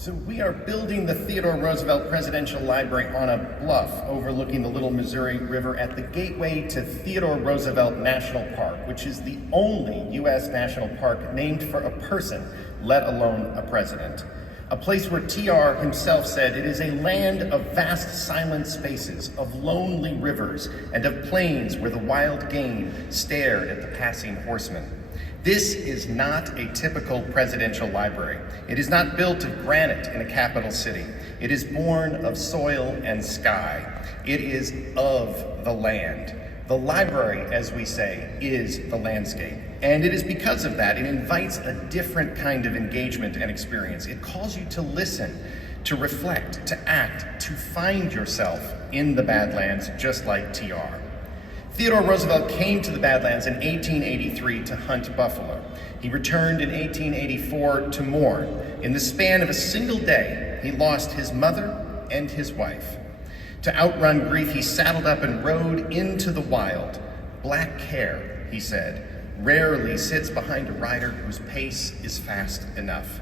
So we are building the Theodore Roosevelt Presidential Library on a bluff overlooking the Little Missouri River at the gateway to Theodore Roosevelt National Park, which is the only U.S. national park named for a person, let alone a president. A place where TR himself said it is a land of vast silent spaces, of lonely rivers, and of plains where the wild game stared at the passing horsemen. This is not a typical presidential library. It is not built of granite in a capital city. It is born of soil and sky. It is of the land. The library, as we say, is the landscape. And it is because of that, it invites a different kind of engagement and experience. It calls you to listen, to reflect, to act, to find yourself in the Badlands, just like TR. Theodore Roosevelt came to the Badlands in 1883 to hunt buffalo. He returned in 1884 to mourn. In the span of a single day, he lost his mother and his wife. To outrun grief, he saddled up and rode into the wild. Black care, he said, rarely sits behind a rider whose pace is fast enough.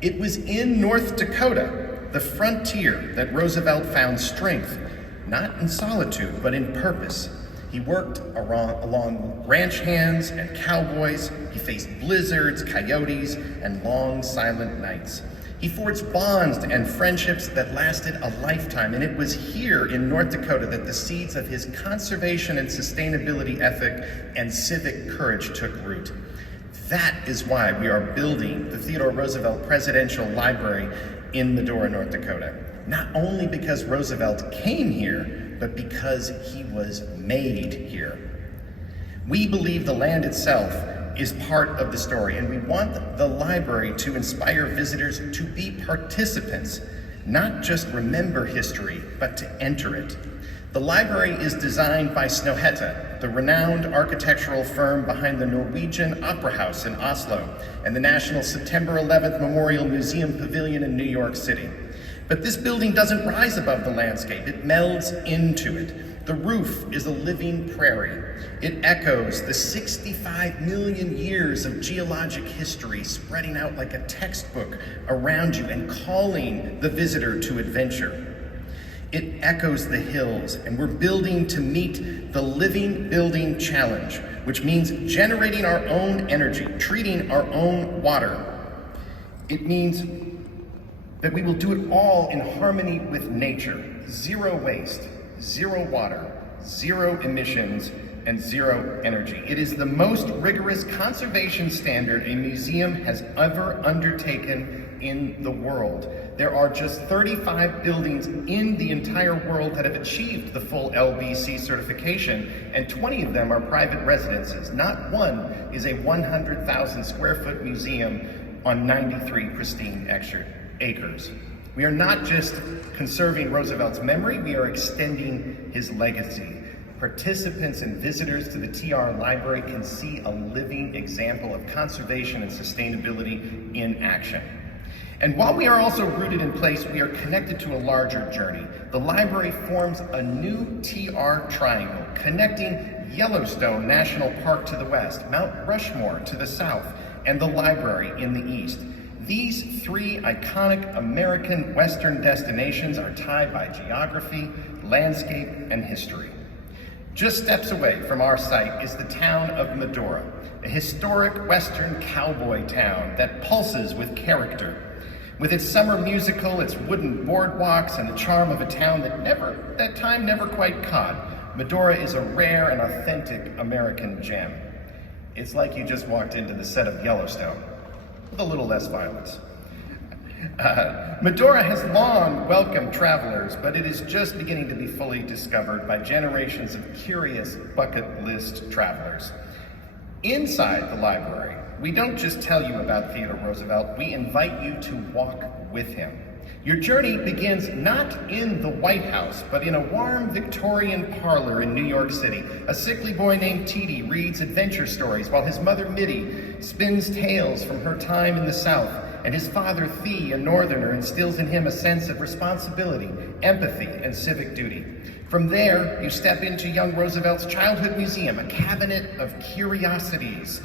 It was in North Dakota, the frontier, that Roosevelt found strength, not in solitude, but in purpose. He worked along ranch hands and cowboys. He faced blizzards, coyotes, and long, silent nights. He forged bonds and friendships that lasted a lifetime, and it was here in North Dakota that the seeds of his conservation and sustainability ethic and civic courage took root. That is why we are building the Theodore Roosevelt Presidential Library in Medora, North Dakota. Not only because Roosevelt came here, but because he was made here. We believe the land itself is part of the story, and we want the library to inspire visitors to be participants, not just remember history, but to enter it. The library is designed by Snøhetta, the renowned architectural firm behind the Norwegian Opera House in Oslo and the National September 11th Memorial Museum Pavilion in New York City. But this building doesn't rise above the landscape, it melds into it. The roof is a living prairie. It echoes the 65 million years of geologic history spreading out like a textbook around you and calling the visitor to adventure. It echoes the hills, and we're building to meet the living building challenge, which means generating our own energy, treating our own water. It means that we will do it all in harmony with nature. Zero waste, zero water, zero emissions, and zero energy. It is the most rigorous conservation standard a museum has ever undertaken in the world. There are just 35 buildings in the entire world that have achieved the full LBC certification, and 20 of them are private residences. Not one is a 100,000 square foot museum on 93 pristine acres. We are not just conserving Roosevelt's memory, we are extending his legacy. Participants and visitors to the TR Library can see a living example of conservation and sustainability in action. And while we are also rooted in place, we are connected to a larger journey. The library forms a new TR triangle, connecting Yellowstone National Park to the west, Mount Rushmore to the south, and the library in the east. These three iconic American Western destinations are tied by geography, landscape, and history. Just steps away from our site is the town of Medora, a historic Western cowboy town that pulses with character. With its summer musical, its wooden boardwalks, and the charm of a town that time never quite caught, Medora is a rare and authentic American gem. It's like you just walked into the set of Yellowstone, with a little less violence. Medora has long welcomed travelers, but it is just beginning to be fully discovered by generations of curious bucket list travelers. Inside the library, we don't just tell you about Theodore Roosevelt, we invite you to walk with him. Your journey begins not in the White House, but in a warm Victorian parlor in New York City. A sickly boy named T.D. reads adventure stories while his mother Mitty spins tales from her time in the South, and his father Thee, a northerner, instills in him a sense of responsibility, empathy, and civic duty. From there, you step into young Roosevelt's childhood museum, a cabinet of curiosities,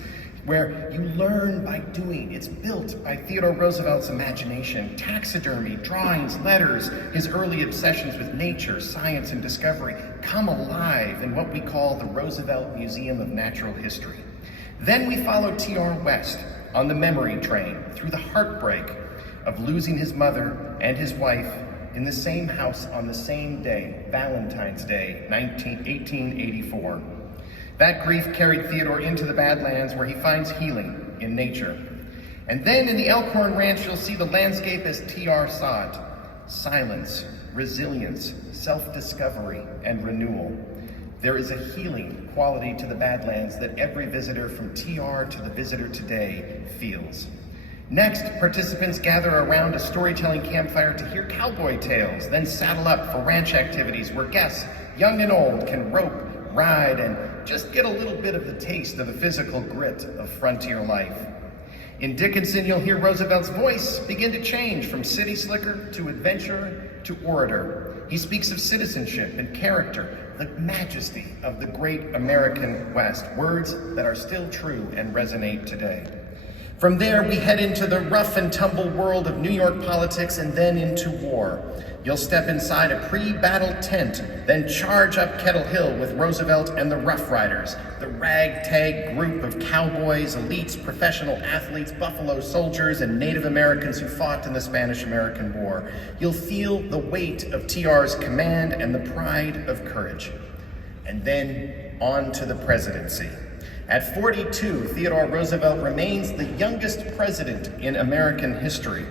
where you learn by doing. It's built by Theodore Roosevelt's imagination, taxidermy, drawings, letters, his early obsessions with nature, science, and discovery come alive in what we call the Roosevelt Museum of Natural History. Then we follow T.R. West on the memory train through the heartbreak of losing his mother and his wife in the same house on the same day, Valentine's Day, 1884. That grief carried Theodore into the Badlands, where he finds healing in nature. And then in the Elkhorn Ranch, you'll see the landscape as T.R. saw it: silence, resilience, self-discovery, and renewal. There is a healing quality to the Badlands that every visitor from T.R. to the visitor today feels. Next, participants gather around a storytelling campfire to hear cowboy tales, then saddle up for ranch activities where guests, young and old, can rope, ride, and just get a little bit of the taste of the physical grit of frontier life. In Dickinson, you'll hear Roosevelt's voice begin to change from city slicker to adventurer to orator. He speaks of citizenship and character, the majesty of the great American West, words that are still true and resonate today. From there, we head into the rough and tumble world of New York politics and then into war. You'll step inside a pre-battle tent, then charge up Kettle Hill with Roosevelt and the Rough Riders, the ragtag group of cowboys, elites, professional athletes, Buffalo Soldiers, and Native Americans who fought in the Spanish-American War. You'll feel the weight of T.R.'s command and the pride of courage. And then on to the presidency. At 42, Theodore Roosevelt remains the youngest president in American history.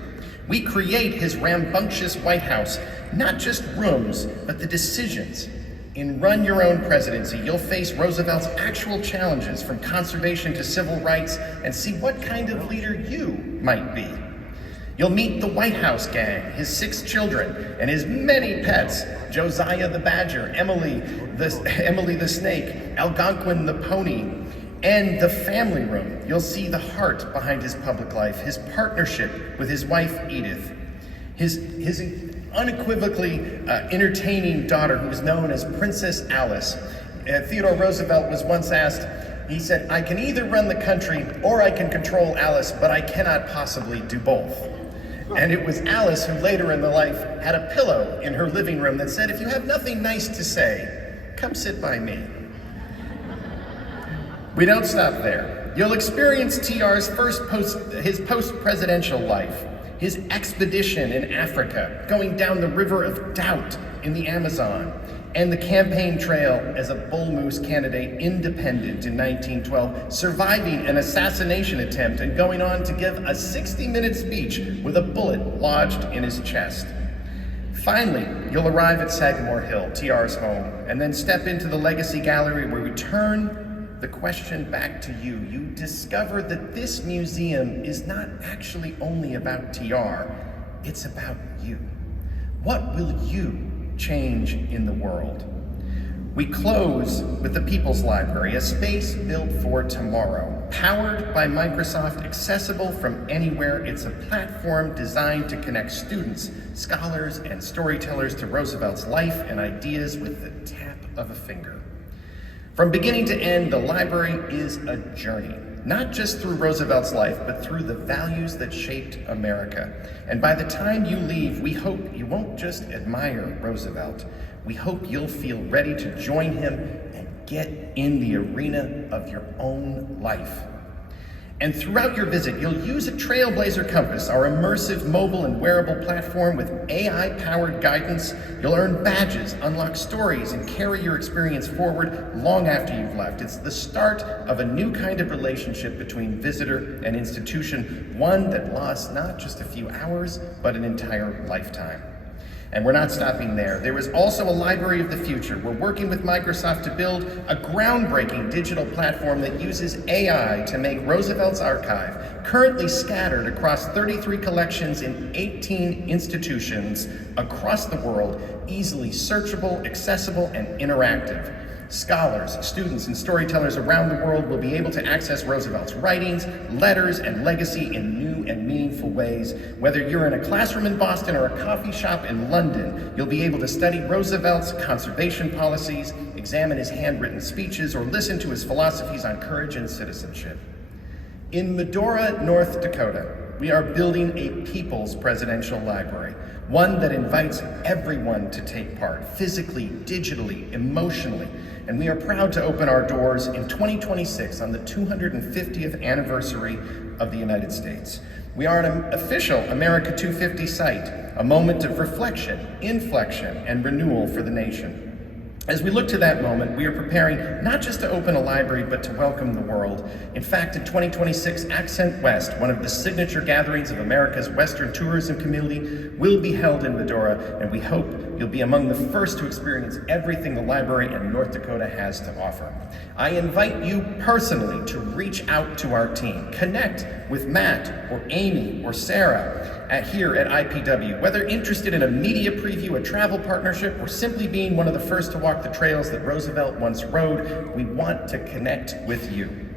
We create his rambunctious White House, not just rooms, but the decisions. In Run Your Own Presidency, you'll face Roosevelt's actual challenges, from conservation to civil rights, and see what kind of leader you might be. You'll meet the White House gang, his 6 children, and his many pets: Josiah the Badger, Emily the Snake, Algonquin the Pony, and the family room. You'll see the heart behind his public life, his partnership with his wife, Edith, his unequivocally entertaining daughter, who is known as Princess Alice. Theodore Roosevelt was once asked, he said, "I can either run the country or I can control Alice, but I cannot possibly do both." And it was Alice who later in the life had a pillow in her living room that said, "If you have nothing nice to say, come sit by me." We don't stop there. You'll experience T.R.'s his post-presidential life, his expedition in Africa, going down the River of Doubt in the Amazon, and the campaign trail as a bull moose candidate independent in 1912, surviving an assassination attempt and going on to give a 60-minute speech with a bullet lodged in his chest. Finally, you'll arrive at Sagamore Hill, T.R.'s home, and then step into the Legacy Gallery, where we turn the question back to you. You discover that this museum is not actually only about T.R., it's about you. What will you change in the world? We close with the People's Library, a space built for tomorrow, powered by Microsoft, accessible from anywhere. It's a platform designed to connect students, scholars, and storytellers to Roosevelt's life and ideas with the tap of a finger. From beginning to end, the library is a journey, not just through Roosevelt's life, but through the values that shaped America. And by the time you leave, we hope you won't just admire Roosevelt. We hope you'll feel ready to join him and get in the arena of your own life. And throughout your visit, you'll use a Trailblazer Compass, our immersive mobile and wearable platform with AI-powered guidance. You'll earn badges, unlock stories, and carry your experience forward long after you've left. It's the start of a new kind of relationship between visitor and institution, one that lasts not just a few hours, but an entire lifetime. And we're not stopping there. There is also a Library of the Future. We're working with Microsoft to build a groundbreaking digital platform that uses AI to make Roosevelt's archive, currently scattered across 33 collections in 18 institutions across the world, easily searchable, accessible, and interactive. Scholars, students, and storytellers around the world will be able to access Roosevelt's writings, letters, and legacy in new and meaningful ways. Whether you're in a classroom in Boston or a coffee shop in London, you'll be able to study Roosevelt's conservation policies, examine his handwritten speeches, or listen to his philosophies on courage and citizenship. In Medora, North Dakota, we are building a people's presidential library, one that invites everyone to take part, physically, digitally, emotionally. And we are proud to open our doors in 2026 on the 250th anniversary of the United States. We are an official America 250 site, a moment of reflection, inflection, and renewal for the nation. As we look to that moment, we are preparing not just to open a library, but to welcome the world. In fact, in 2026, Accent West, one of the signature gatherings of America's Western tourism community, will be held in Medora, and we hope you'll be among the first to experience everything the library in North Dakota has to offer. I invite you personally to reach out to our team. Connect with Matt or Amy or Sarah here at IPW. Whether interested in a media preview, a travel partnership, or simply being one of the first to walk the trails that Roosevelt once rode, we want to connect with you.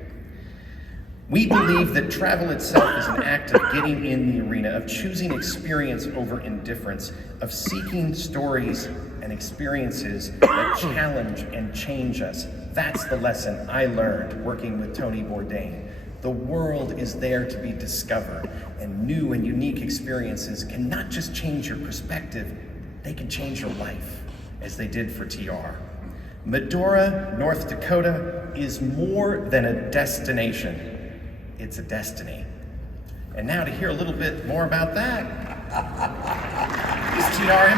We believe that travel itself is an act of getting in the arena, of choosing experience over indifference, of seeking stories and experiences that challenge and change us. That's the lesson I learned working with Tony Bourdain. The world is there to be discovered, and new and unique experiences can not just change your perspective, they can change your life, as they did for TR. Medora, North Dakota is more than a destination, it's a destiny. And now to hear a little bit more about that, is TR himself.